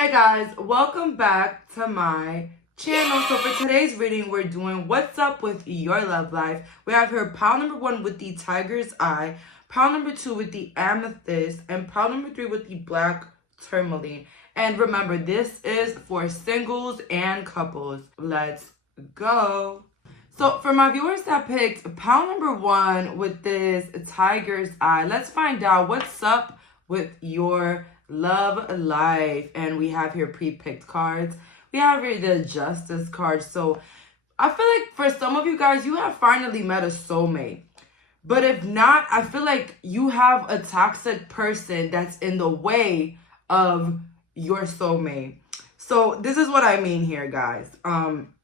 Hey guys, welcome back to my channel. So for today's reading, we're doing what's up with your love life. We have here pile number 1 with the tiger's eye, pile number 2 with the amethyst, and pile number 3 with the black tourmaline. And remember, this is for singles and couples. Let's go. So for my viewers that picked pile number 1 with this tiger's eye, let's find out what's up with your love life. And we have here pre-picked cards. We have here the justice card. So I feel like for some of you guys, you have finally met a soulmate. But if not, I feel like you have a toxic person that's in the way of your soulmate. So this is what I mean here, guys. Some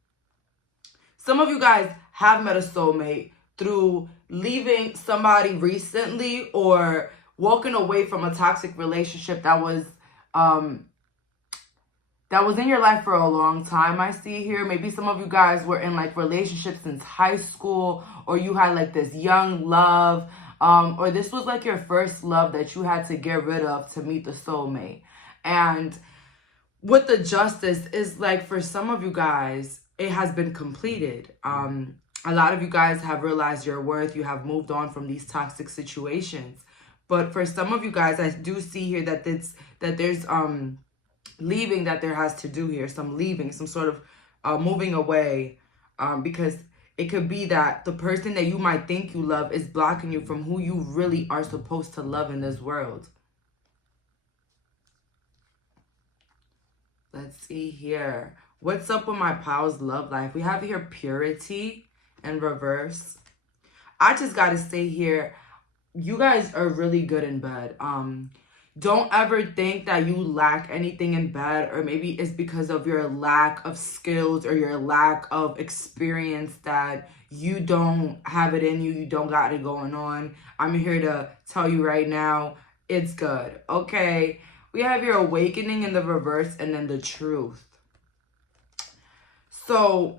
of you guys have met a soulmate through leaving somebody recently or walking away from a toxic relationship that was in your life for a long time. I see here maybe some of you guys were in like relationships since high school, or you had like this young love, or this was like your first love that you had to get rid of to meet the soulmate. And with the justice is like, for some of you guys, it has been completed. A lot of you guys have realized your worth. You have moved on from these toxic situations. But for some of you guys, I do see here that there's leaving that there has to do here. Some leaving, some sort of moving away. Because it could be that the person that you might think you love is blocking you from who you really are supposed to love in this world. Let's see here. What's up with my pal's love life? We have here purity and reverse. I just got to say here, you guys are really good in bed. Don't ever think that you lack anything in bed, or maybe it's because of your lack of skills or your lack of experience that you don't have it in you. You don't got it going on. I'm here to tell you right now, it's good. Okay. We have your awakening in the reverse and then the truth. So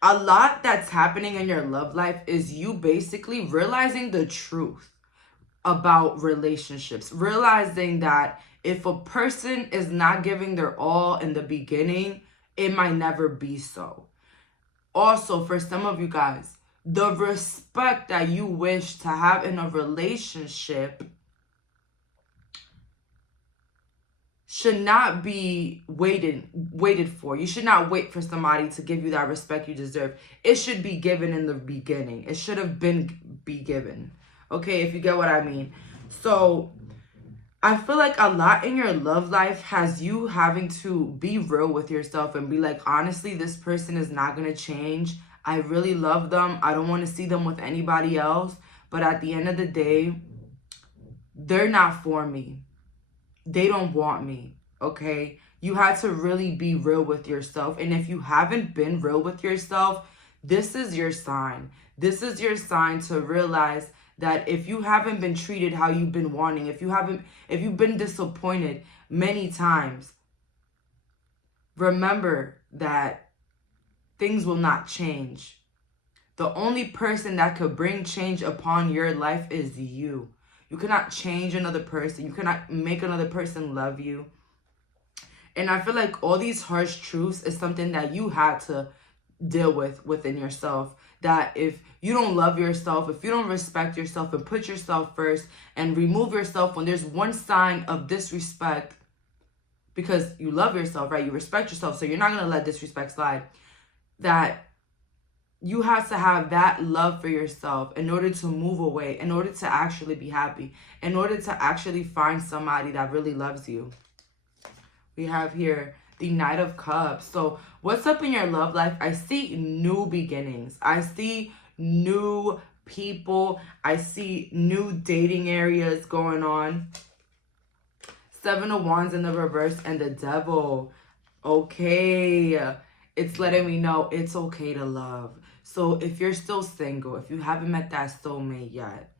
a lot that's happening in your love life is you basically realizing the truth about relationships. Realizing that if a person is not giving their all in the beginning, it might never be so. Also, for some of you guys, the respect that you wish to have in a relationship should not be waited for. You should not wait for somebody to give you that respect you deserve. It should be given in the beginning. It should have be given. Okay, if you get what I mean. So I feel like a lot in your love life has you having to be real with yourself and be like, honestly, this person is not going to change. I really love them. I don't want to see them with anybody else. But at the end of the day, they're not for me. They don't want me, okay? You had to really be real with yourself. And if you haven't been real with yourself, this is your sign. This is your sign to realize that if you haven't been treated how you've been wanting, if you've been disappointed many times, remember that things will not change. The only person that could bring change upon your life is you. You cannot change another person. You cannot make another person love you. And I feel like all these harsh truths is something that you had to deal with within yourself. That if you don't love yourself, if you don't respect yourself and put yourself first and remove yourself when there's one sign of disrespect, because you love yourself, right? You respect yourself, so you're not going to let disrespect slide. That you have to have that love for yourself in order to move away, in order to actually be happy, in order to actually find somebody that really loves you. We have here the Knight of Cups. So what's up in your love life? I see new beginnings. I see new people. I see new dating areas going on. 7 of Wands in the reverse and the Devil. Okay. It's letting me know it's okay to love. So if you're still single, if you haven't met that soulmate yet,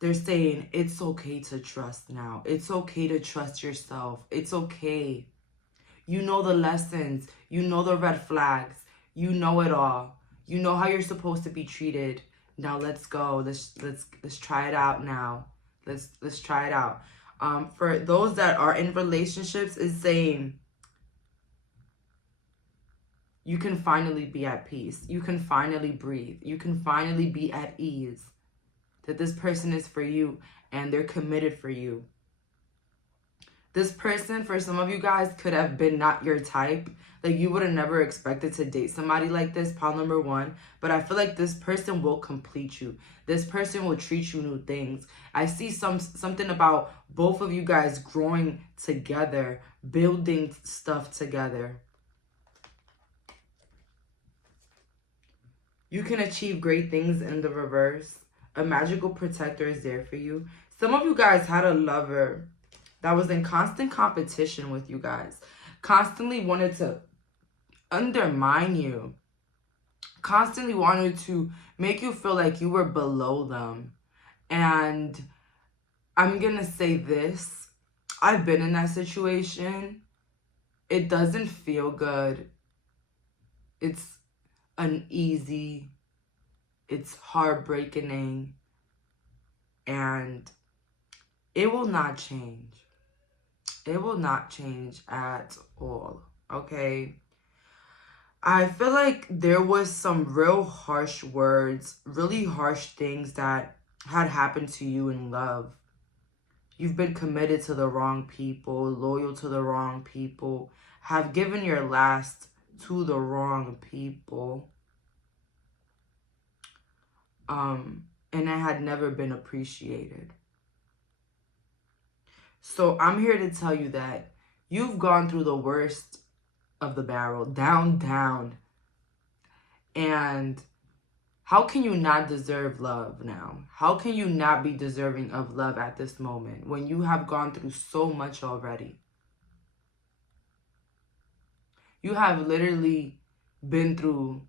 they're saying it's okay to trust now. It's okay to trust yourself. It's okay. You know the lessons. You know the red flags. You know it all. You know how you're supposed to be treated. Now let's go. Let's try it out now. Let's try it out. For those that are in relationships, is saying you can finally be at peace. You can finally breathe. You can finally be at ease. That this person is for you and they're committed for you. This person, for some of you guys, could have been not your type. Like, you would have never expected to date somebody like this, pile number one. But I feel like this person will complete you. This person will treat you new things. I see something about both of you guys growing together, building stuff together. You can achieve great things in the reverse. A magical protector is there for you. Some of you guys had a lover that was in constant competition with you guys. Constantly wanted to undermine you. Constantly wanted to make you feel like you were below them. And I'm going to say this. I've been in that situation. It doesn't feel good. It's uneasy. It's heartbreaking. And it will not change. It will not change at all, okay? I feel like there was some real harsh words, really harsh things that had happened to you in love. You've been committed to the wrong people, loyal to the wrong people, have given your last to the wrong people. And it had never been appreciated. So I'm here to tell you that you've gone through the worst of the barrel, down. And how can you not deserve love now? How can you not be deserving of love at this moment when you have gone through so much already? You have literally been through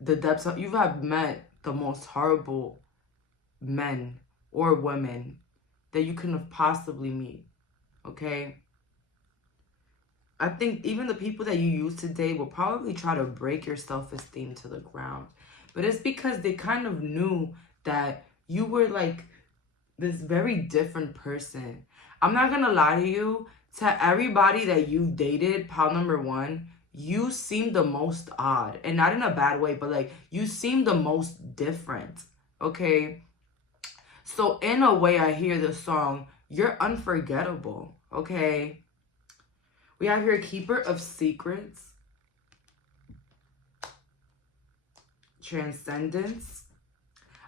the depths of, you have met the most horrible men or women that you could have possibly meet, okay? I think even the people that you use today will probably try to break your self-esteem to the ground. But it's because they kind of knew that you were like this very different person. I'm not gonna lie to you. To everybody that you've dated, pile number one, you seem the most odd. And not in a bad way, but like you seem the most different, okay? So in a way, I hear the song, you're unforgettable, okay? We have here Keeper of Secrets, Transcendence.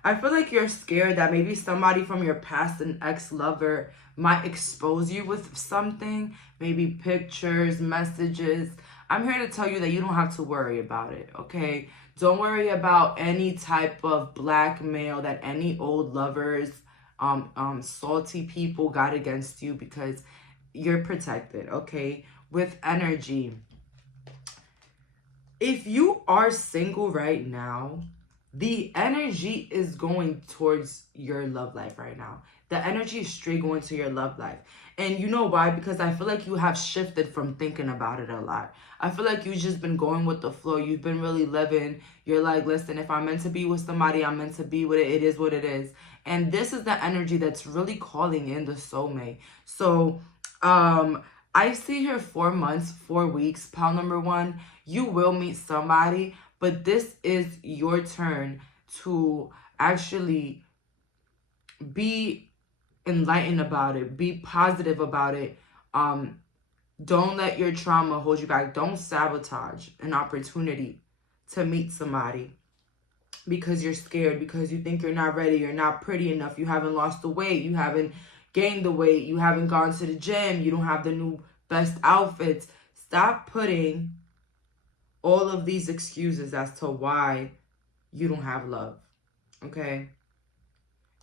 I feel like you're scared that maybe somebody from your past, an ex-lover, might expose you with something, maybe pictures, messages. I'm here to tell you that you don't have to worry about it, okay? Don't worry about any type of blackmail that any old lovers, salty people got against you, because you're protected, okay? With energy. If you are single right now, the energy is going towards your love life right now. The energy is straight going to your love life. And you know why? Because I feel like you have shifted from thinking about it a lot. I feel like you've just been going with the flow. You've been really living. You're like, listen, if I'm meant to be with somebody, I'm meant to be with it. It is what it is. And this is the energy that's really calling in the soulmate. So, I see here 4 months, 4 weeks, pile number one. You will meet somebody, but this is your turn to actually be enlightened about it. Be positive about it. Don't let your trauma hold you back. Don't sabotage an opportunity to meet somebody because you're scared, because you think you're not ready, you're not pretty enough, you haven't lost the weight, you haven't gained the weight, you haven't gone to the gym, you don't have the new best outfits. Stop putting all of these excuses as to why you don't have love, okay?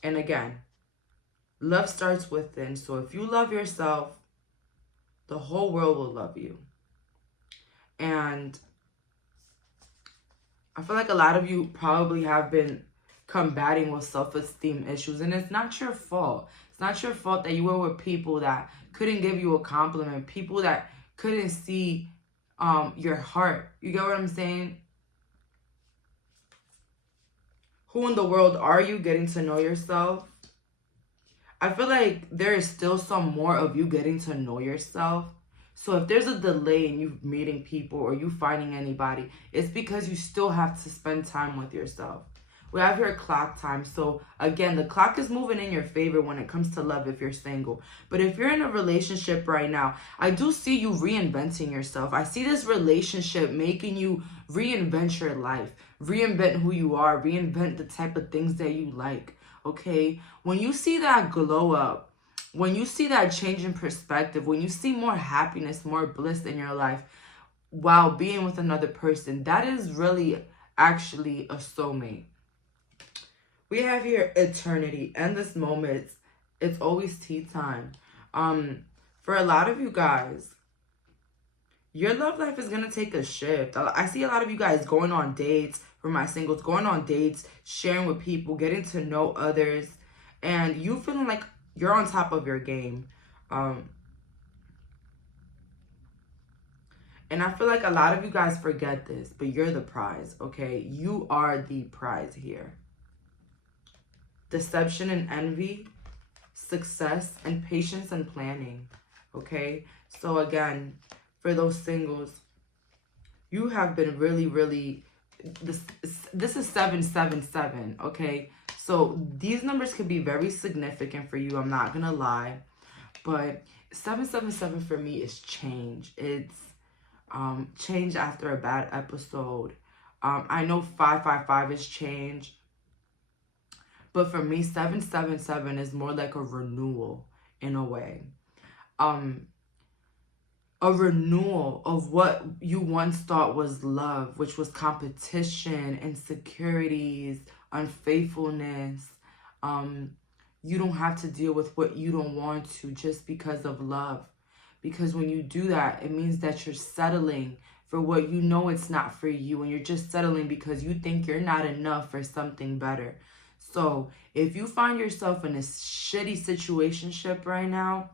And again, love starts within. So if you love yourself, the whole world will love you. And I feel like a lot of you probably have been combating with self-esteem issues, and it's not your fault. It's not your fault that you were with people that couldn't give you a compliment, people that couldn't see your heart. You get what I'm saying? Who in the world are you? Getting to know yourself. I feel like there is still some more of you getting to know yourself. So if there's a delay in you meeting people or you finding anybody, it's because you still have to spend time with yourself. We have here clock time. So again, the clock is moving in your favor when it comes to love if you're single. But if you're in a relationship right now, I do see you reinventing yourself. I see this relationship making you reinvent your life, reinvent who you are, reinvent the type of things that you like. Okay? When you see that glow up, when you see that change in perspective, when you see more happiness, more bliss in your life while being with another person, that is really actually a soulmate. We have here eternity, endless moments. It's always tea time. For a lot of you guys, your love life is going to take a shift. I see a lot of you guys going on dates, for my singles, going on dates, sharing with people, getting to know others, and you feeling like you're on top of your game. And I feel like a lot of you guys forget this, but you're the prize, okay? You are the prize here. Deception and envy, success and patience and planning, okay? So again, for those singles, you have been really, this is 777, okay? So these numbers could be very significant for you, I'm not gonna lie, but 777 for me is change. It's change after a bad episode. I know 555 is change, but for me, 777 is more like a renewal in a way. A renewal of what you once thought was love, which was competition, insecurities, unfaithfulness. You don't have to deal with what you don't want to just because of love. Because when you do that, it means that you're settling for what you know it's not for you. And you're just settling because you think you're not enough for something better. So if you find yourself in a shitty situationship right now,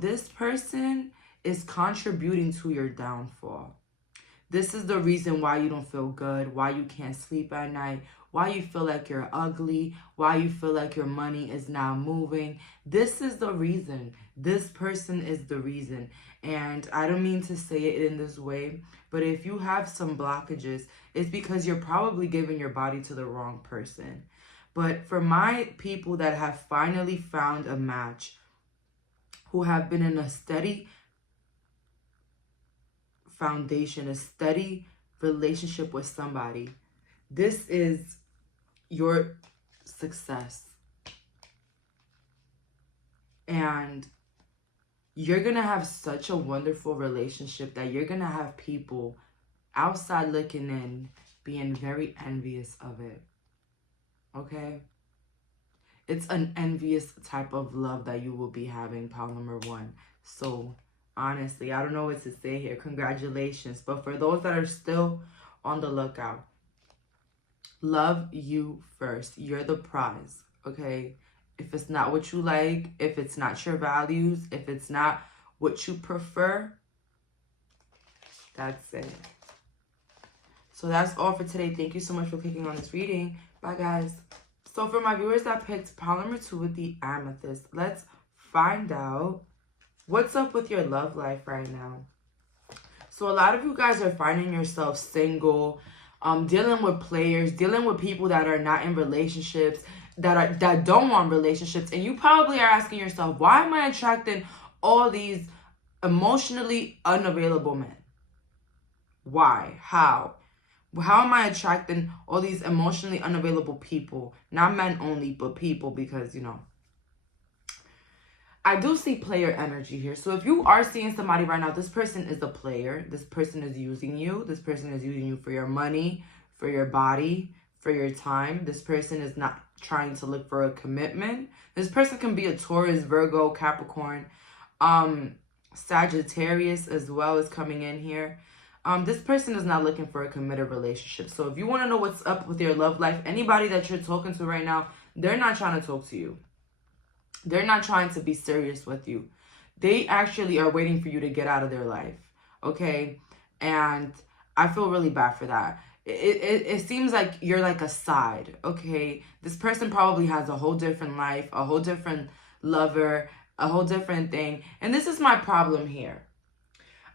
this person is contributing to your downfall. This is the reason why you don't feel good, why you can't sleep at night, why you feel like you're ugly, why you feel like your money is not moving. This is the reason. This person is the reason. And I don't mean to say it in this way, but if you have some blockages, it's because you're probably giving your body to the wrong person. But for my people that have finally found a match, who have been in a steady foundation, a steady relationship with somebody, this is your success. And you're going to have such a wonderful relationship that you're going to have people outside looking in being very envious of it. Okay? It's an envious type of love that you will be having, pile number one. So, honestly, I don't know what to say here. Congratulations. But for those that are still on the lookout, love you first. You're the prize, okay? If it's not what you like, if it's not your values, if it's not what you prefer, that's it. So that's all for today. Thank you so much for clicking on this reading. Bye, guys. So for my viewers that picked pile number 2 with the amethyst, let's find out what's up with your love life right now. So a lot of you guys are finding yourself single, dealing with players, dealing with people that are not in relationships, that don't want relationships. And you probably are asking yourself, why am I attracting all these emotionally unavailable men? Why? How? How am I attracting all these emotionally unavailable people? Not men only, but people, because, you know, I do see player energy here. So if you are seeing somebody right now, this person is a player. This person is using you. This person is using you for your money, for your body, for your time. This person is not trying to look for a commitment. This person can be a Taurus, Virgo, Capricorn, Sagittarius as well is coming in here. This person is not looking for a committed relationship. So if you want to know what's up with your love life, anybody that you're talking to right now, they're not trying to talk to you. They're not trying to be serious with you. They actually are waiting for you to get out of their life, okay? And I feel really bad for that. It seems like you're like a side, okay? This person probably has a whole different life, a whole different lover, a whole different thing. And this is my problem here.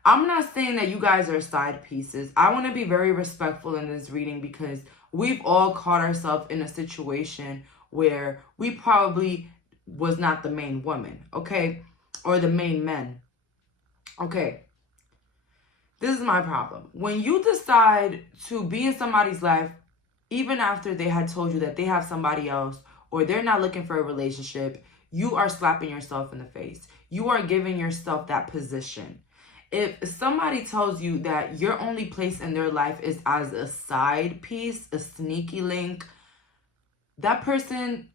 I'm not saying that you guys are side pieces. I want to be very respectful in this reading because we've all caught ourselves in a situation where we probably was not the main woman, okay? Or the main men. Okay. This is my problem. When you decide to be in somebody's life, even after they had told you that they have somebody else or they're not looking for a relationship, you are slapping yourself in the face. You are giving yourself that position. If somebody tells you that your only place in their life is as a side piece, a sneaky link, that person,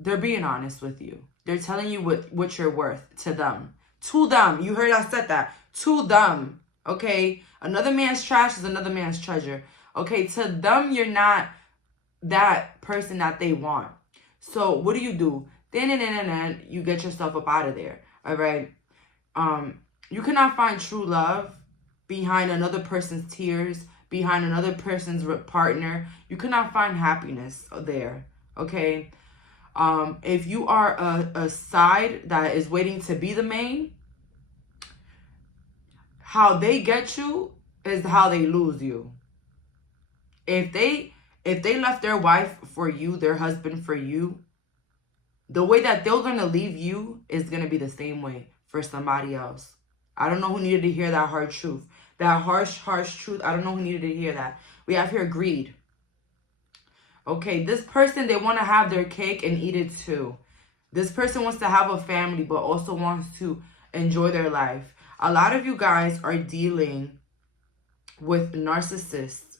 they're being honest with you. They're telling you what you're worth to them. To them. You heard I said that. To them. Okay? Another man's trash is another man's treasure. Okay? To them, you're not that person that they want. So what do? Then you get yourself up out of there. All right? You cannot find true love behind another person's tears, behind another person's partner. You cannot find happiness there, okay? If you are a side that is waiting to be the main, how they get you is how they lose you. If they left their wife for you, their husband for you, the way that they're going to leave you is going to be the same way for somebody else. I don't know who needed to hear that hard truth. That harsh truth. I don't know who needed to hear that. We have here greed. Okay, this person, they want to have their cake and eat it too. This person wants to have a family, but also wants to enjoy their life. A lot of you guys are dealing with narcissists,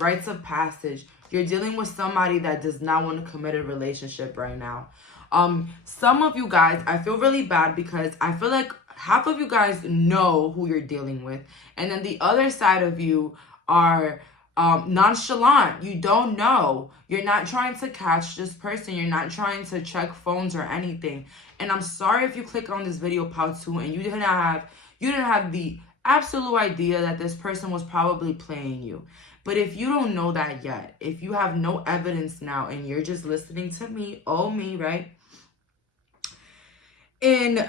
rites of passage. You're dealing with somebody that does not want to commit a relationship right now. Some of you guys, I feel really bad because I feel like half of you guys know who you're dealing with. And then the other side of you are nonchalant. You don't know. You're not trying to catch this person. You're not trying to check phones or anything. And I'm sorry if you click on this video part 2 and you didn't have the absolute idea that this person was probably playing you. But if you don't know that yet, if you have no evidence now and you're just listening to me, right? In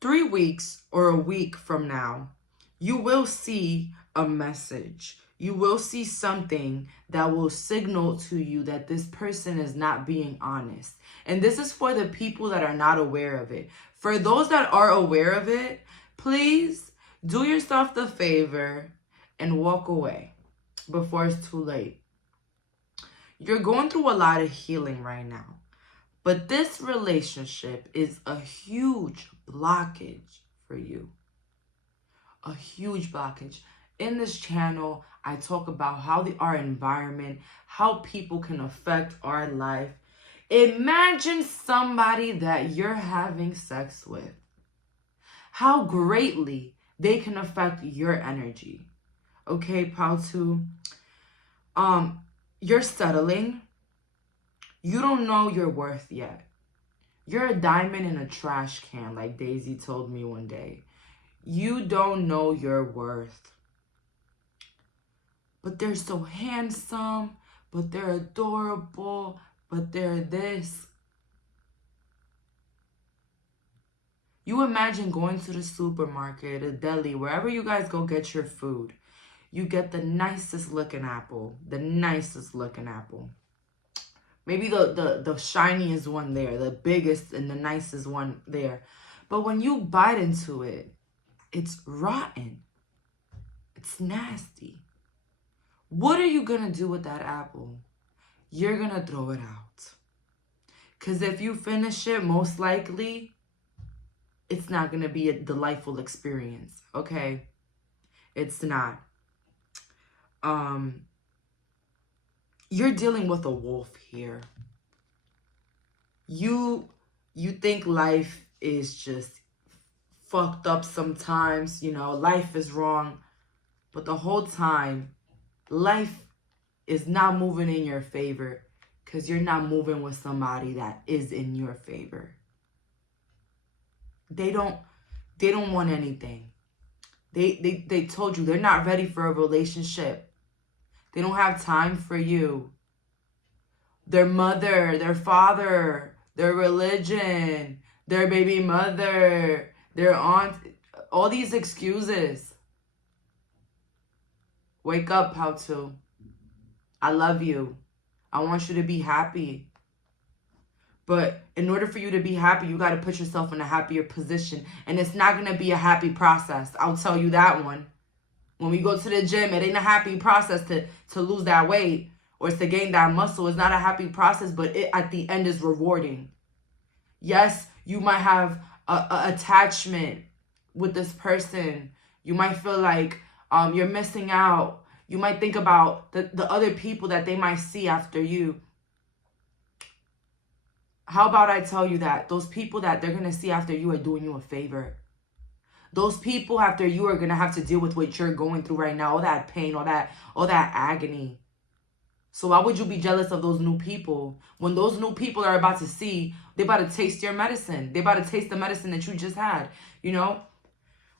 3 weeks or a week from now, you will see a message. You will see something that will signal to you that this person is not being honest. And this is for the people that are not aware of it. For those that are aware of it, please do yourself the favor and walk away before it's too late. You're going through a lot of healing right now. But this relationship is a huge blockage for you. A huge blockage. In this channel, I talk about how our environment, how people can affect our life. Imagine somebody that you're having sex with. How greatly they can affect your energy. Okay, part 2. You're settling. You don't know your worth yet. You're a diamond in a trash can, like Daisy told me one day. You don't know your worth. But they're so handsome, but they're adorable, but they're this. You imagine going to the supermarket, a deli, wherever you guys go get your food. You get the nicest looking apple. The nicest looking apple. Maybe the shiniest one there. The biggest and the nicest one there. But when you bite into it, it's rotten. It's nasty. What are you going to do with that apple? You're going to throw it out. Because if you finish it, most likely, it's not going to be a delightful experience. Okay? It's not. You're dealing with a wolf here. You think life is just fucked up sometimes. You know, life is wrong. But the whole time, life is not moving in your favor because you're not moving with somebody that is in your favor. They don't want anything. They told you they're not ready for a relationship. They don't have time for you. Their mother, their father their religion, their baby mother, their aunt, all these excuses. Wake up, how to. I love you. I want you to be happy. But in order for you to be happy, you got to put yourself in a happier position. And it's not going to be a happy process. I'll tell you that one. When we go to the gym, it ain't a happy process to lose that weight or to gain that muscle. It's not a happy process, but it at the end is rewarding. Yes, you might have a attachment with this person. You might feel like you're missing out. You might think about the other people that they might see after you. How about I tell you that those people that they're going to see after you are doing you a favor? Those people after you are going to have to deal with what you're going through right now. All that pain, all that agony. So why would you be jealous of those new people? When those new people are about to see, they about to taste your medicine. They about to taste the medicine that you just had. You know?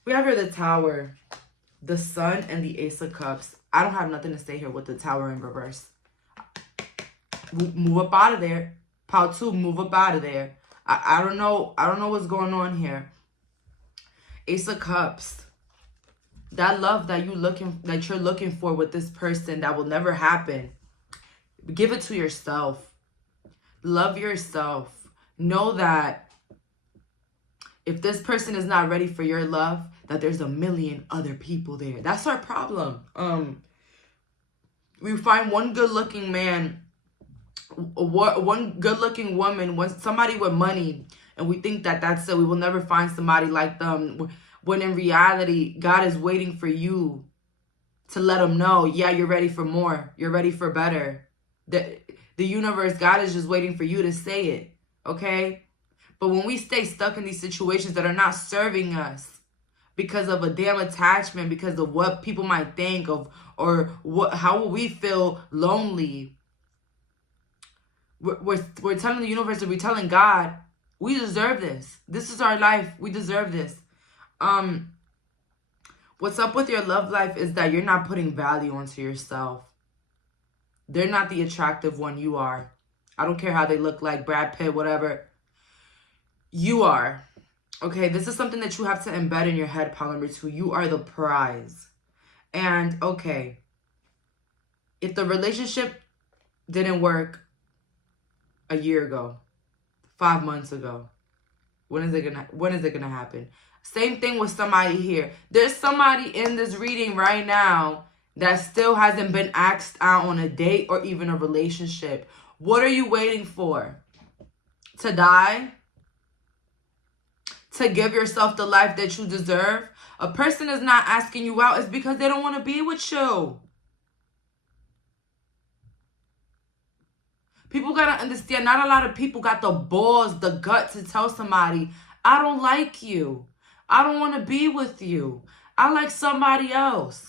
We have here the Tower, the Sun, and the Ace of Cups. I don't have nothing to say here with the Tower in reverse. Move up out of there. Part 2, move up out of there. I don't know. I don't know what's going on here. Ace of Cups. That love that you're looking for with this person that will never happen. Give it to yourself. Love yourself. Know that if this person is not ready for your love, that there's a million other people there. That's our problem. We find one good-looking man, one good-looking woman, somebody with money, and we think that that's it. We will never find somebody like them. When in reality, God is waiting for you to let him know, yeah, you're ready for more. You're ready for better. The universe, God is just waiting for you to say it, okay? But when we stay stuck in these situations that are not serving us because of a damn attachment, because of what people might think of, or how will we feel lonely, we're telling the universe, and we're telling God, we deserve this. This is our life. We deserve this. What's up with your love life is that you're not putting value onto yourself. They're not the attractive one. You are. I don't care how they look like, Brad Pitt, whatever. You are. Okay, this is something that you have to embed in your head, pile number 2. You are the prize. And, okay, if the relationship didn't work a year ago, 5 months ago, when is it gonna happen? Same thing with somebody here. There's somebody in this reading right now that still hasn't been asked out on a date or even a relationship. What are you waiting for? To die? To give yourself the life that you deserve? A person is not asking you out. It's because they don't want to be with you. People got to understand, not a lot of people got the balls, the gut to tell somebody, I don't like you. I don't want to be with you. I like somebody else.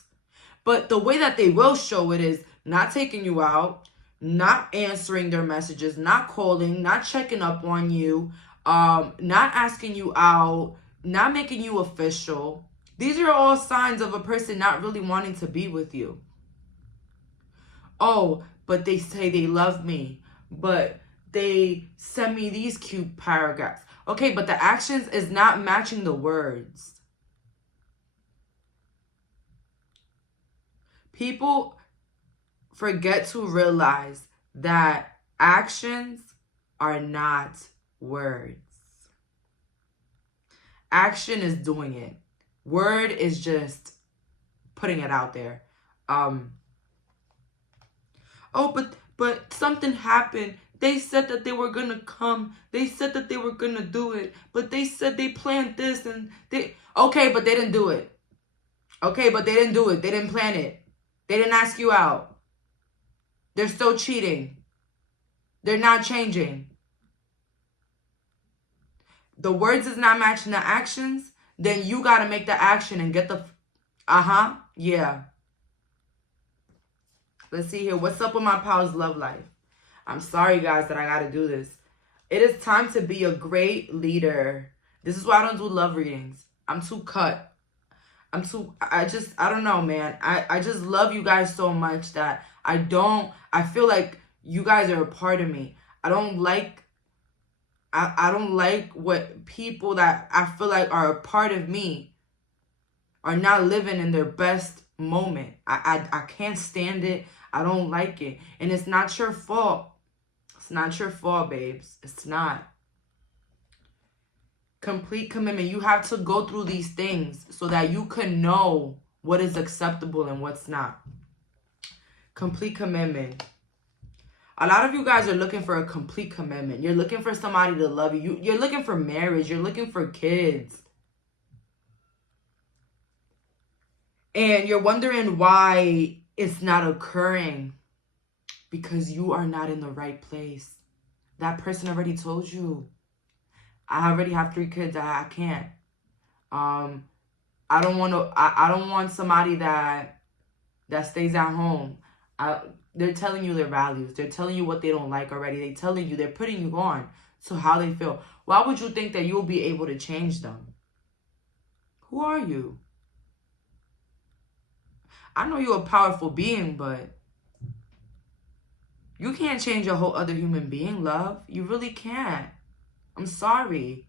But the way that they will show it is not taking you out, not answering their messages, not calling, not checking up on you, not asking you out, not making you official. These are all signs of a person not really wanting to be with you. Oh, but they say they love me, but they send me these cute paragraphs. Okay, but the actions is not matching the words. People forget to realize that actions are not words. Action is doing it. Word is just putting it out there. Oh, but something happened. They said that they were going to come. They said that they were going to do it. But they said they planned this and they... Okay, but they didn't do it. Okay, but they didn't do it. They didn't plan it. They didn't ask you out. They're still cheating. They're not changing. The words is not matching the actions. Then you got to make the action and get the... Yeah. Let's see here. What's up with my pal's love life? I'm sorry, guys, that I got to do this. It is time to be a great leader. This is why I don't do love readings. I'm too cut. I don't know, man. I just love you guys so much that I feel like you guys are a part of me. I don't like I don't like what people that I feel like are a part of me are not living in their best moment. I can't stand it. I don't like it. And it's not your fault. It's not your fault, babes. It's not. Complete commitment. You have to go through these things so that you can know what is acceptable and what's not. Complete commitment. A lot of you guys are looking for a complete commitment. You're looking for somebody to love you. You're looking for marriage. You're looking for kids. And you're wondering why it's not occurring. Because you are not in the right place. That person already told you. I already have 3 kids. I can't. I don't want to. I don't want somebody that stays at home. They're telling you their values. They're telling you what they don't like already. They're telling you. They're putting you on. So how they feel. Why would you think that you'll be able to change them? Who are you? I know you're a powerful being, but you can't change a whole other human being, love. You really can't. I'm sorry.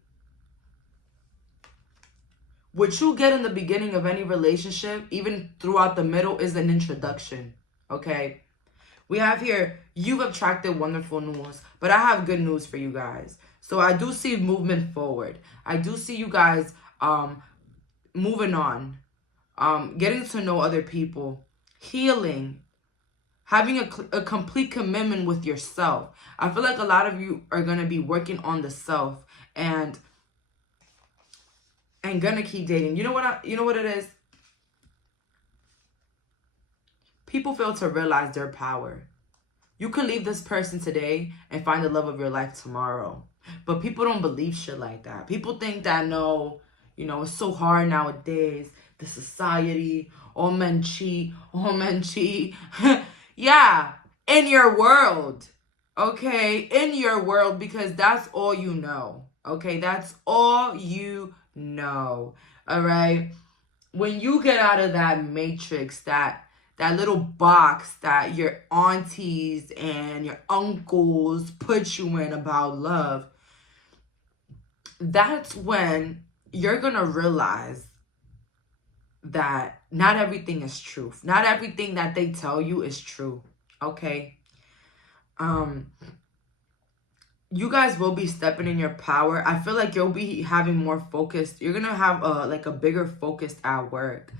What you get in the beginning of any relationship, even throughout the middle, is an introduction. Okay? We have here, you've attracted wonderful news. But I have good news for you guys. So I do see movement forward. I do see you guys moving on. Getting to know other people. Healing. Having a complete commitment with yourself. I feel like a lot of you are going to be working on the self and gonna keep dating. You know what it is? People fail to realize their power. You could leave this person today and find the love of your life tomorrow. But people don't believe shit like that. People think that, no, it's so hard nowadays. The society, all men cheat, all men cheat. Yeah, in your world, okay? In your world, because that's all you know, okay? That's all you know, all right? When you get out of that matrix, that little box that your aunties and your uncles put you in about love, that's when you're going to realize that not everything is truth. Not everything that they tell you is true. Okay? You guys will be stepping in your power. I feel like you'll be having more focus. You're going to have a bigger focus at work.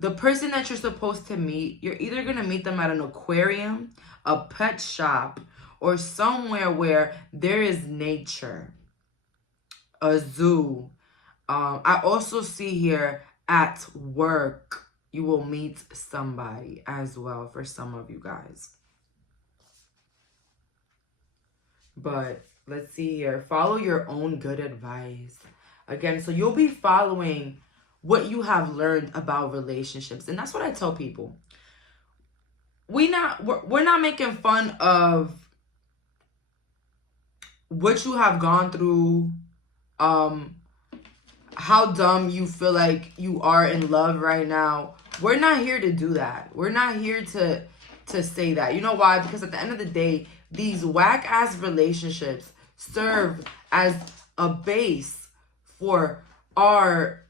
The person that you're supposed to meet, you're either going to meet them at an aquarium, a pet shop, or somewhere where there is nature. A zoo. I also see here at work, you will meet somebody as well for some of you guys. But let's see here. Follow your own good advice. Again, so you'll be following what you have learned about relationships. And that's what I tell people. We're not making fun of what you have gone through, how dumb you feel like you are in love right now. We're not here to do that. We're not here to say that. You know why? Because at the end of the day, these whack-ass relationships serve as a base for our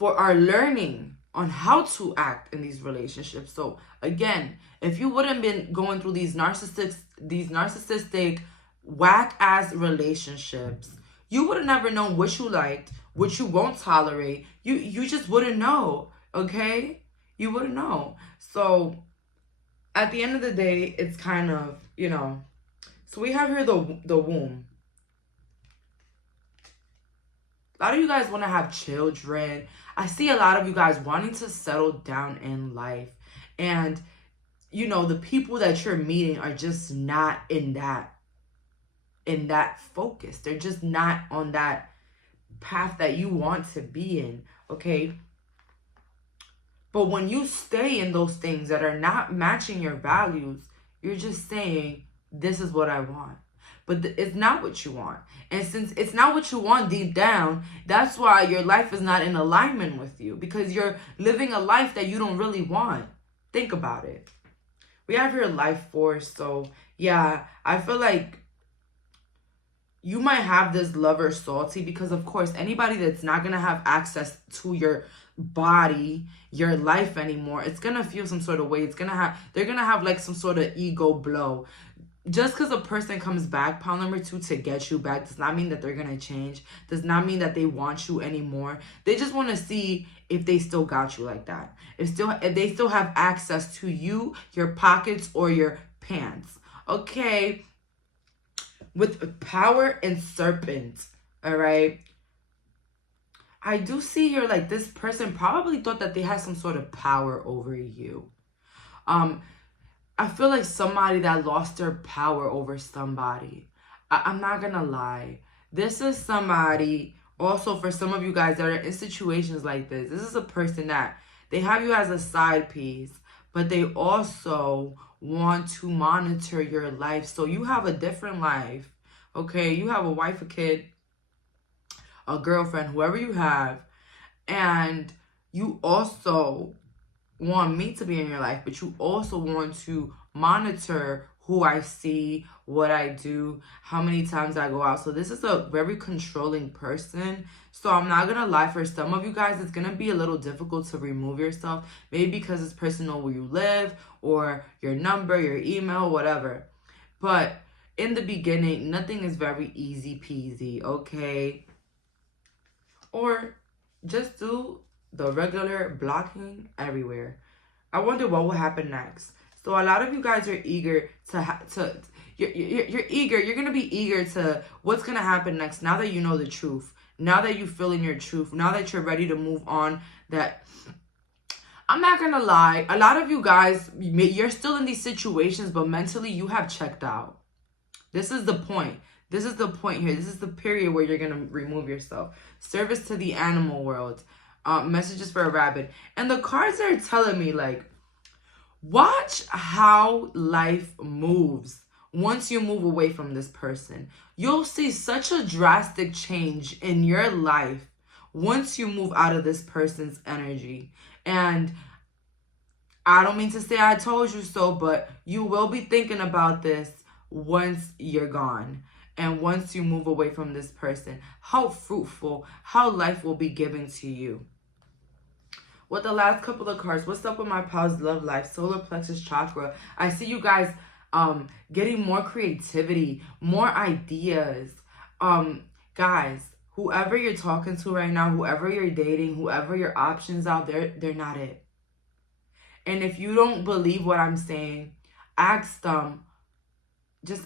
learning on how to act in these relationships. So again, if you wouldn't been going through these narcissistic whack-ass relationships, you would have never known what you liked, what you won't tolerate. You just wouldn't know, okay? You wouldn't know. So at the end of the day, it's kind of, So we have here the womb. A lot of you guys want to have children. I see a lot of you guys wanting to settle down in life. And, the people that you're meeting are just not in that focus. They're just not on that path that you want to be in, okay? But when you stay in those things that are not matching your values, you're just saying, this is what I want. But it's not what you want. And since it's not what you want deep down, that's why your life is not in alignment with you. Because you're living a life that you don't really want. Think about it. We have your life force. So, yeah, I feel like you might have this lover salty because, of course, anybody that's not going to have access to your body, your life anymore, it's going to feel some sort of way. They're going to have like some sort of ego blow. Just because a person comes back, pile number 2, to get you back does not mean that they're going to change. Does not mean that they want you anymore. They just want to see if they still got you like that. If they still have access to you, your pockets, or your pants. Okay? With power and serpent. All right? I do see here like this person probably thought that they had some sort of power over you. I feel like somebody that lost their power over somebody. I'm not gonna lie. This is somebody, also for some of you guys that are in situations like this, this is a person that they have you as a side piece, but they also want to monitor your life. So you have a different life, okay? You have a wife, a kid, a girlfriend, whoever you have, and you also want me to be in your life, but you also want to monitor who I see, what I do, how many times I go out. So this is a very controlling person. So I'm not gonna lie, for some of you guys, it's gonna be a little difficult to remove yourself, maybe because this person knows where you live, or your number, your email, whatever. But in the beginning, nothing is very easy peasy, okay? Or just do the regular blocking everywhere. I wonder what will happen next. So a lot of you guys are eager you're eager. You're going to be eager to what's going to happen next now that you know the truth. Now that you feel in your truth. Now that you're ready to move on. That I'm not going to lie. A lot of you guys, you're still in these situations, but mentally you have checked out. This is the point. This is the point here. This is the period where you're going to remove yourself. Service to the animal world. Messages for a rabbit. And the cards are telling me, like, watch how life moves once you move away from this person. You'll see such a drastic change in your life once you move out of this person's energy. And I don't mean to say I told you so, but you will be thinking about this once you're gone. And once you move away from this person, how fruitful, how life will be given to you. With the last couple of cards, what's up with my pals' love life? Solar plexus chakra. I see you guys getting more creativity, more ideas. Guys, whoever you're talking to right now, whoever you're dating, whoever your options out there, they're not it. And if you don't believe what I'm saying, just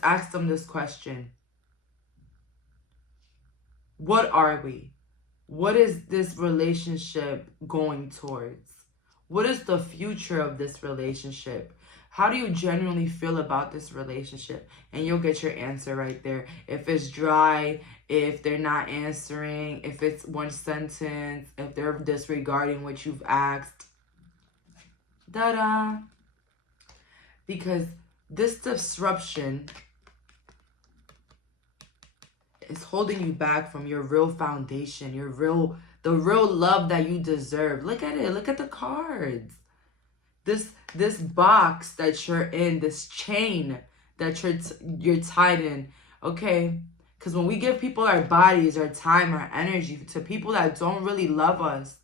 ask them this question. What are we? What is this relationship going towards? What is the future of this relationship? How do you genuinely feel about this relationship? And you'll get your answer right there. If it's dry, if they're not answering, if it's one sentence, if they're disregarding what you've asked. Da-da. Because this disruption is holding you back from your real foundation, the real love that you deserve. Look at it. Look at the cards. This box that you're in, this chain that you're tied in. Okay? Because when we give people our bodies, our time, our energy to people that don't really love us,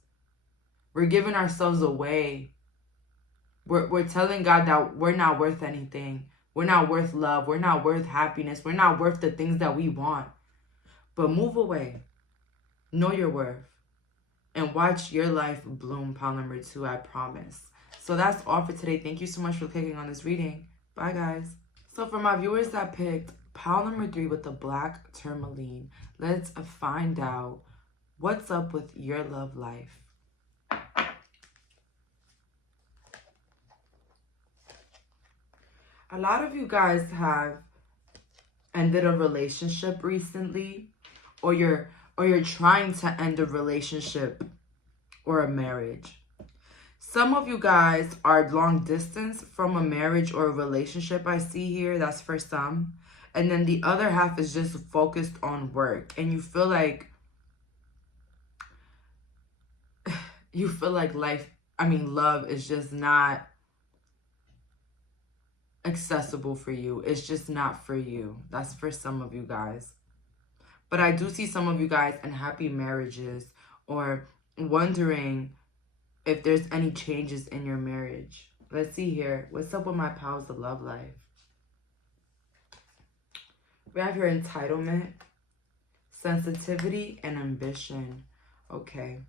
we're giving ourselves away. We're telling God that we're not worth anything. We're not worth love. We're not worth happiness. We're not worth the things that we want. But move away. Know your worth. And watch your life bloom, pile number 2, I promise. So that's all for today. Thank you so much for clicking on this reading. Bye, guys. So for my viewers that picked pile number 3 with the black tourmaline, let's find out what's up with your love life. A lot of you guys have ended a relationship recently, or you're trying to end a relationship or a marriage. Some of you guys are long distance from a marriage or a relationship, I see here. That's for some. And then the other half is just focused on work. And you feel like love is just not accessible for you. It's just not for you. That's for some of you guys. But I do see some of you guys in happy marriages, or wondering if there's any changes in your marriage. Let's see here. What's up with my pals of love life? We have here entitlement, sensitivity, and ambition. Okay.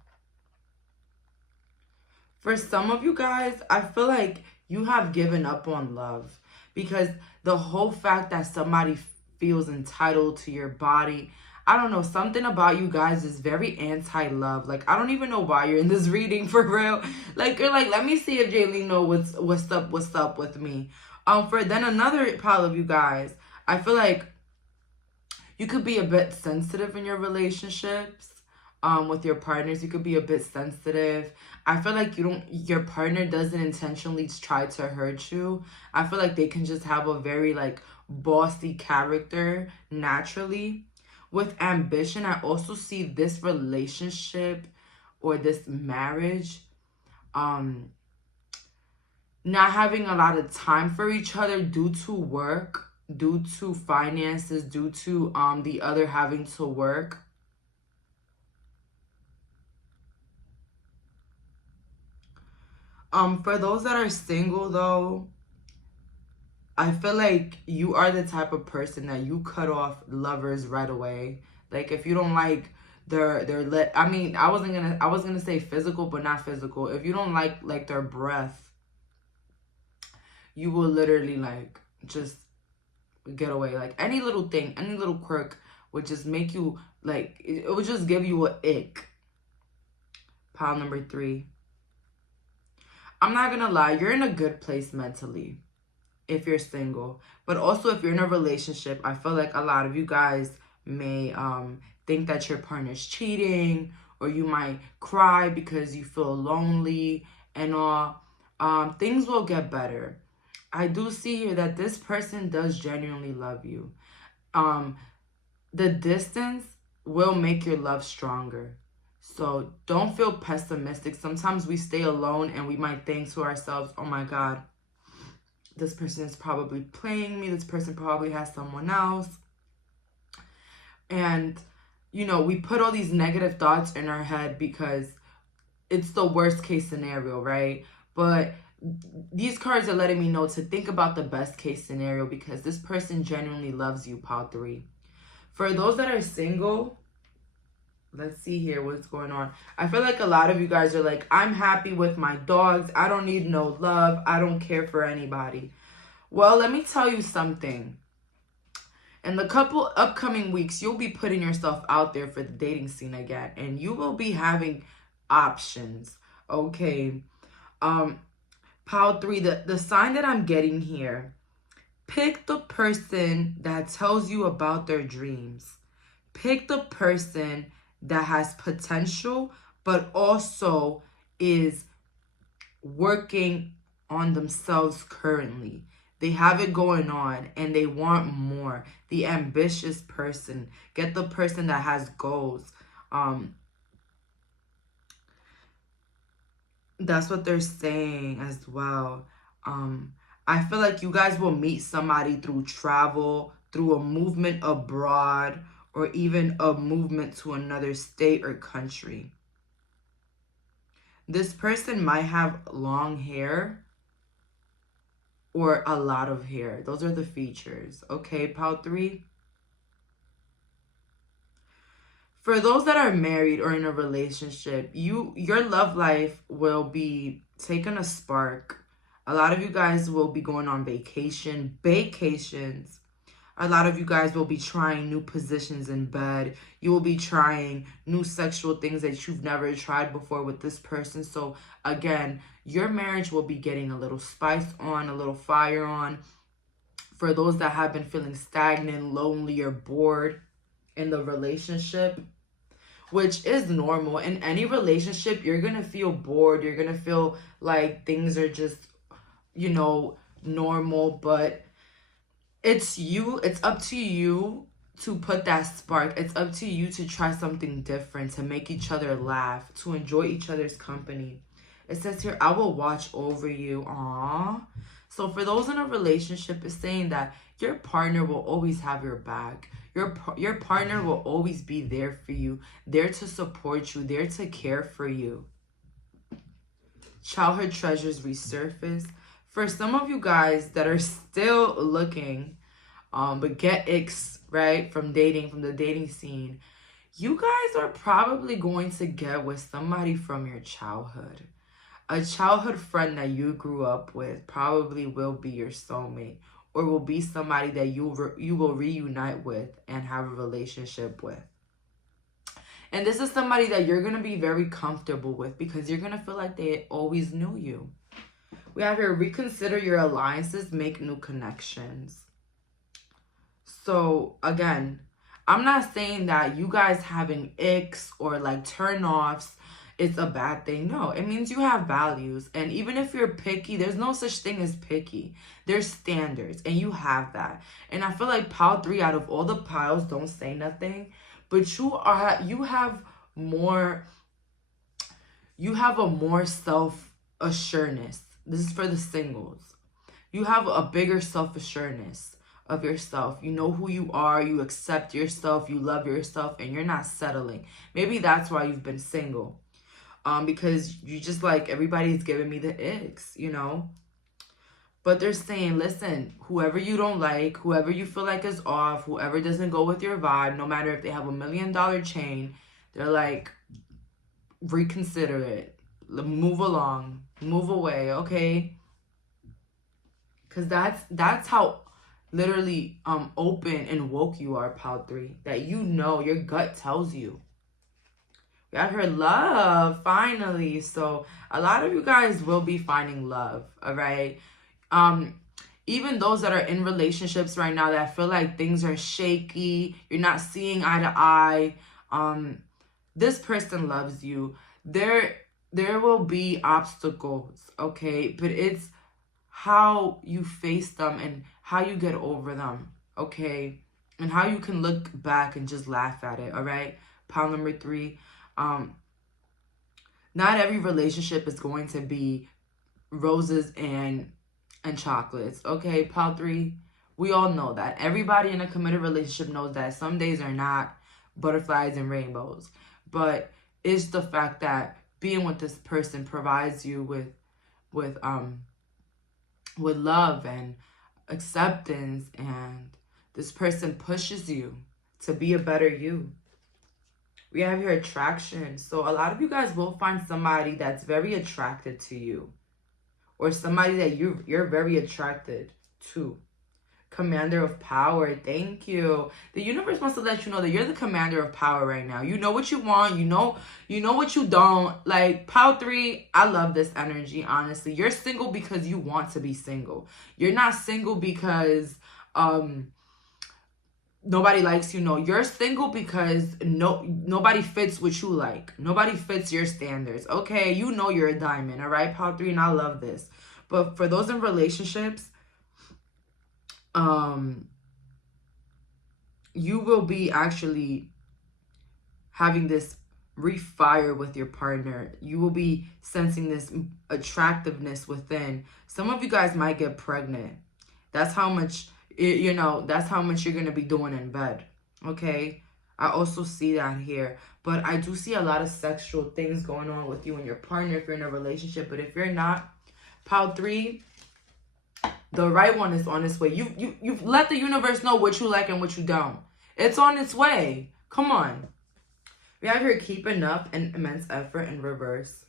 For some of you guys, I feel like you have given up on love, because the whole fact that somebody feels entitled to your body, I don't know, something about you guys is very anti-love. Like, I don't even know why you're in this reading, for real. Like, you're like, let me see if Jayleen know what's up with me. For then another pile of you guys, I feel like you could be a bit sensitive in your relationships. With your partners, you could be a bit sensitive. I feel like your partner doesn't intentionally try to hurt you. I feel like they can just have a very like bossy character naturally. With ambition, I also see this relationship or this marriage not having a lot of time for each other due to work, due to finances, due to the other having to work. For those that are single though, I feel like you are the type of person that you cut off lovers right away. Like, if you don't like I mean, I was gonna say physical, but not physical. If you don't like their breath, you will literally like just get away. Like, any little thing, any little quirk would just make you like, it would just give you an ick. Pile number 3. I'm not gonna lie, you're in a good place mentally if you're single. But also if you're in a relationship, I feel like a lot of you guys may think that your partner's cheating, or you might cry because you feel lonely and all. Things will get better. I do see here that this person does genuinely love you. The distance will make your love stronger. So don't feel pessimistic. Sometimes we stay alone and we might think to ourselves, oh my God, this person is probably playing me. This person probably has someone else. And, you know, we put all these negative thoughts in our head because it's the worst case scenario, right? But these cards are letting me know to think about the best case scenario, because this person genuinely loves you, pile 3. For those that are single, let's see here what's going on. I feel like a lot of you guys are like, I'm happy with my dogs. I don't need no love. I don't care for anybody. Well, let me tell you something. In the couple upcoming weeks, you'll be putting yourself out there for the dating scene again. And you will be having options. Okay. Pile 3, the sign that I'm getting here. Pick the person that tells you about their dreams. Pick the person that has potential, but also is working on themselves currently. They have it going on and they want more. The ambitious person. Get the person that has goals. That's what they're saying as well. I feel like you guys will meet somebody through travel, through a movement abroad, or even a movement to another state or country. This person might have long hair or a lot of hair. Those are the features. Okay, pile 3. For those that are married or in a relationship, your love life will be taking a spark. A lot of you guys will be going on vacations. A lot of you guys will be trying new positions in bed. You will be trying new sexual things that you've never tried before with this person. So again, your marriage will be getting a little spice on, a little fire on. For those that have been feeling stagnant, lonely, or bored in the relationship, which is normal. In any relationship, you're going to feel bored. You're going to feel like things are just, you know, normal. But it's up to you to put that spark. It's up to you to try something different, to make each other laugh, to enjoy each other's company. It says here, I will watch over you. Aww. So for those in a relationship, it's saying that your partner will always have your back. Your partner will always be there for you, there to support you, there to care for you. Childhood treasures resurface. For some of you guys that are still looking, but get icks, right, from the dating scene, you guys are probably going to get with somebody from your childhood. A childhood friend that you grew up with probably will be your soulmate, or will be somebody that you will reunite with and have a relationship with. And this is somebody that you're going to be very comfortable with because you're going to feel like they always knew you. We have here, reconsider your alliances, make new connections. So, again, I'm not saying that you guys having icks or like turn-offs, it's a bad thing. No, it means you have values. And even if you're picky, there's no such thing as picky. There's standards, and you have that. And I feel like pile 3 out of all the piles don't say nothing. But you have a more self-assuredness. This is for the singles. You have a bigger self-assuredness of yourself. You know who you are, you accept yourself, you love yourself, and you're not settling. Maybe that's why you've been single. Because you just like, everybody's giving me the icks, you know? But they're saying, listen, whoever you don't like, whoever you feel like is off, whoever doesn't go with your vibe, no matter if they have $1 million chain, they're like, reconsider it. Move along. Move away, okay? Because that's how literally open and woke you are, pile 3. That you know, your gut tells you. We have her love, finally. So a lot of you guys will be finding love, all right? Even those that are in relationships right now that feel like things are shaky, you're not seeing eye to eye, this person loves you. There will be obstacles, okay? But it's how you face them and how you get over them, okay? And how you can look back and just laugh at it, all right? Pile number 3. Not every relationship is going to be roses and chocolates, okay? Pile 3, we all know that. Everybody in a committed relationship knows that some days are not butterflies and rainbows. But it's the fact that being with this person provides you with love and acceptance, and this person pushes you to be a better you. We have your attraction. So a lot of you guys will find somebody that's very attracted to you, or somebody that you're very attracted to. Commander of power. Thank you. The universe wants to let you know that you're the commander of power right now. You know what you want. You know what you don't. Like, pile 3, I love this energy, honestly. You're single because you want to be single. You're not single because nobody likes you. No, you're single because nobody fits what you like. Nobody fits your standards. Okay, you know you're a diamond, all right, pile 3, and I love this. But for those in relationships, you will be actually having this refire with your partner. You will be sensing this attractiveness within. Some of you guys might get pregnant. That's how much, that's how much you're going to be doing in bed. Okay? I also see that here. But I do see a lot of sexual things going on with you and your partner if you're in a relationship. But if you're not, pile 3, the right one is on its way. You've let the universe know what you like and what you don't. It's on its way. Come on. We have here keeping up and immense effort in reverse.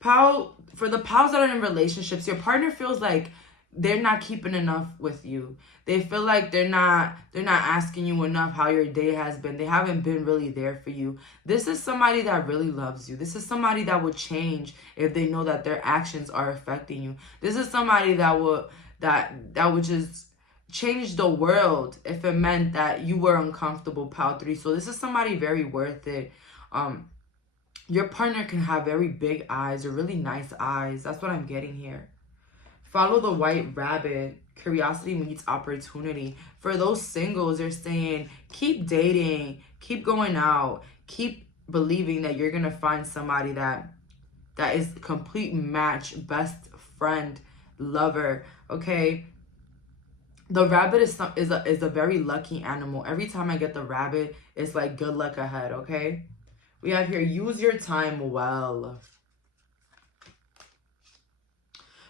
For the piles that are in relationships, your partner feels like they're not keeping enough with you. They feel like they're not asking you enough how your day has been. They haven't been really there for you. This is somebody that really loves you. This is somebody that would change if they know that their actions are affecting you. This is somebody that would just change the world if it meant that you were uncomfortable, pile 3. So this is somebody very worth it. Your partner can have very big eyes or really nice eyes. That's what I'm getting here. Follow the white rabbit. Curiosity meets opportunity. For those singles, they're saying, keep dating, keep going out, keep believing that you're going to find somebody that is complete match, best friend, lover, okay? The rabbit is a very lucky animal. Every time I get the rabbit, it's like good luck ahead, okay? We have here, use your time well.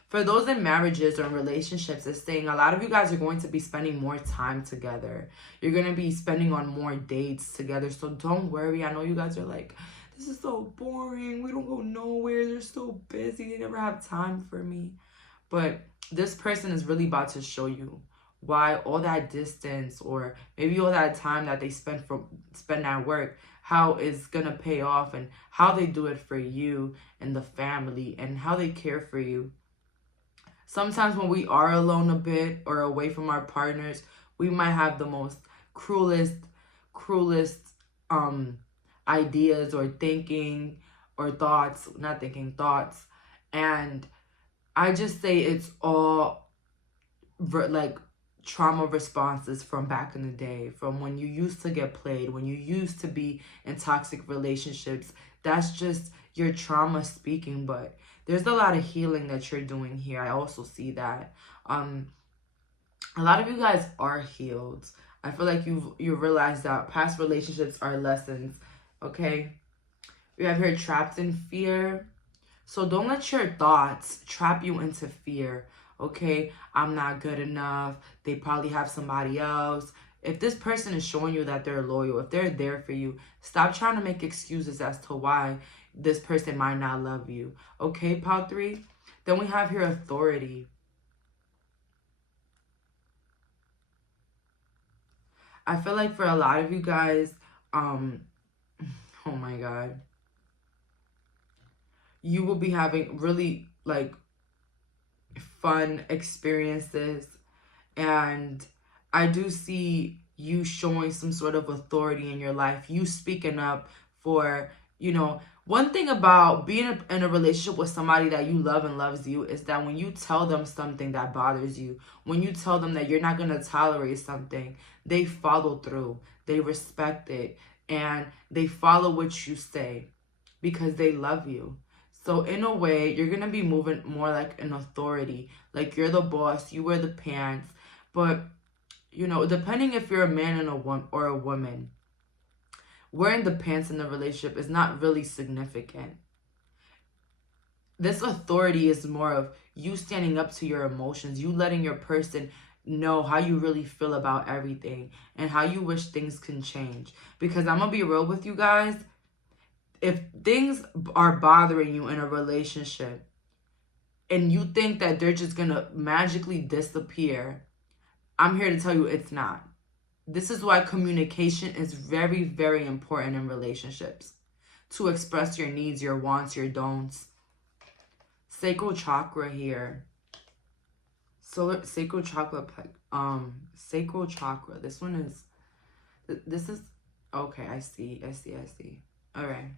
For those in marriages or in relationships, it's saying a lot of you guys are going to be spending more time together. You're going to be spending on more dates together. So don't worry. I know you guys are like, this is so boring. We don't go nowhere. They're so busy. They never have time for me. But this person is really about to show you why all that distance, or maybe all that time that they spend at work, how it's gonna pay off, and how they do it for you and the family, and how they care for you. Sometimes when we are alone a bit or away from our partners, we might have the most cruelest ideas or thinking or thoughts, not thinking, thoughts. And I just say it's all like trauma responses from back in the day, from when you used to get played, when you used to be in toxic relationships. That's just your trauma speaking, but there's a lot of healing that you're doing here. I also see that. A lot of you guys are healed. I feel like you realize that past relationships are lessons, okay? We have here trapped in fear. So don't let your thoughts trap you into fear, okay? I'm not good enough. They probably have somebody else. If this person is showing you that they're loyal, if they're there for you, stop trying to make excuses as to why this person might not love you. Okay, pile 3? Then we have here authority. I feel like for a lot of you guys, oh my God, you will be having really like fun experiences, and I do see you showing some sort of authority in your life, you speaking up for, you know, one thing about being in a relationship with somebody that you love and loves you is that when you tell them something that bothers you, when you tell them that you're not going to tolerate something, they follow through, they respect it, and they follow what you say because they love you. So in a way, you're going to be moving more like an authority, like you're the boss, you wear the pants. But, you know, depending if you're a man and a woman, wearing the pants in the relationship is not really significant. This authority is more of you standing up to your emotions, you letting your person know how you really feel about everything and how you wish things can change. Because I'm going to be real with you guys. If things are bothering you in a relationship and you think that they're just going to magically disappear, I'm here to tell you it's not. This is why communication is very, very important in relationships. To express your needs, your wants, your don'ts. Sacral chakra here. Sacral chakra. Sacral chakra. This one is. This is. Okay, I see. All right.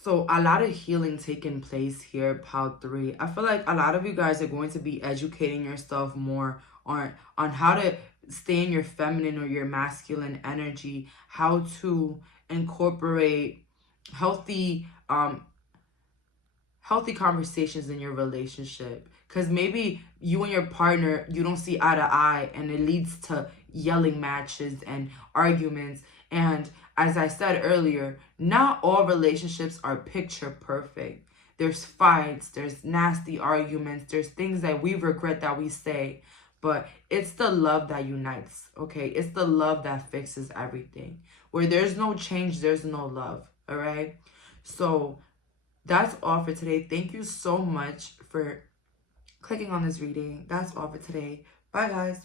So a lot of healing taking place here, pile 3. I feel like a lot of you guys are going to be educating yourself more on how to stay in your feminine or your masculine energy, how to incorporate healthy conversations in your relationship. Because maybe you and your partner, you don't see eye to eye, and it leads to yelling matches and arguments. And as I said earlier, not all relationships are picture perfect. There's fights, there's nasty arguments, there's things that we regret that we say. But it's the love that unites, okay? It's the love that fixes everything. Where there's no change, there's no love, all right? So that's all for today. Thank you so much for clicking on this reading. That's all for today. Bye, guys.